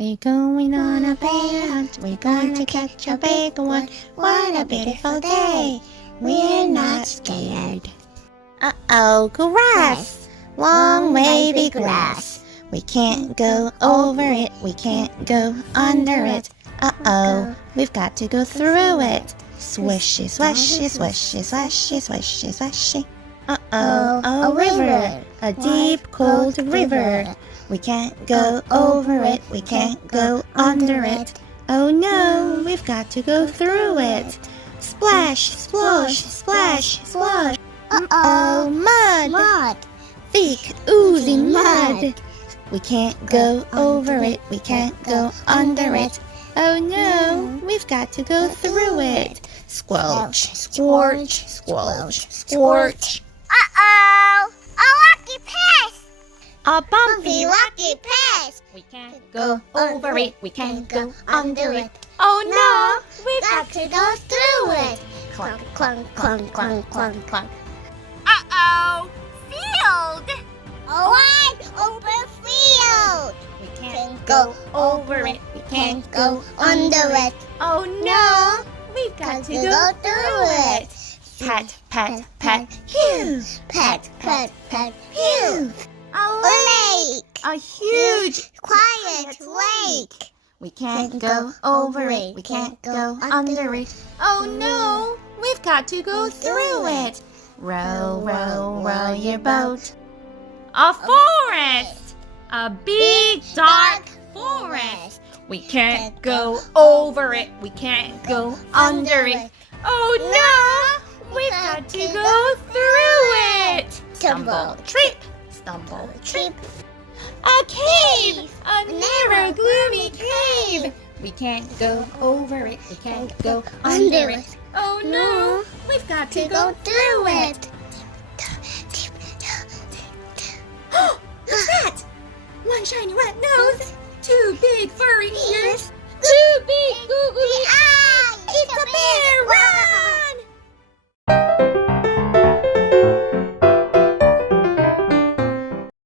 We're going on a bear hunt. We're going to catch a big one. What a beautiful day. We're not scared. Uh-oh, grass. Long wavy grass. We can't go over it. We can't go under it. Uh-oh, we've got to go through it. Swishy, swishy, swishy, swishy, swishy, swishy. Uh-oh, a river. A deep, cold river. We can't go over it, we can't go under it. Oh no, we've got to go through it. Splash, splosh, splash, splosh. Uh-oh, mud. Thick, oozy mud. We can't go over it, we can't go under it. Oh no, we've got to go through it. Squelch, squelch, squelch, squelch. Uh-oh! A lucky pass! A bumpy lucky pass! We can't go over it, we can't go under it. Oh no, we've Got to go through it! Clunk, clunk, clunk, clunk, clunk, clunk. Uh-oh, field! A wide open field! We Can't go over it, we can't go under it. Oh no, we've got to go through it. Pat, pat, pat, phew! Pat, pat, pat, phew! A Lake! A huge, Quiet lake! We can't go over it, we can't go under it. Oh no, we've got to go through it. Row, row, row your boat. A forest! A big, dark forest. We can't go over it, we can't go under it. Oh no, we've got to go through it. Stumble, trip, stumble, trip. trip. A cave! A narrow, gloomy cave! We can't go over it, we can't go under it. Oh no, we've got to go through it. What's that? One shiny wet nose, two big furry ears, two big googly eyes.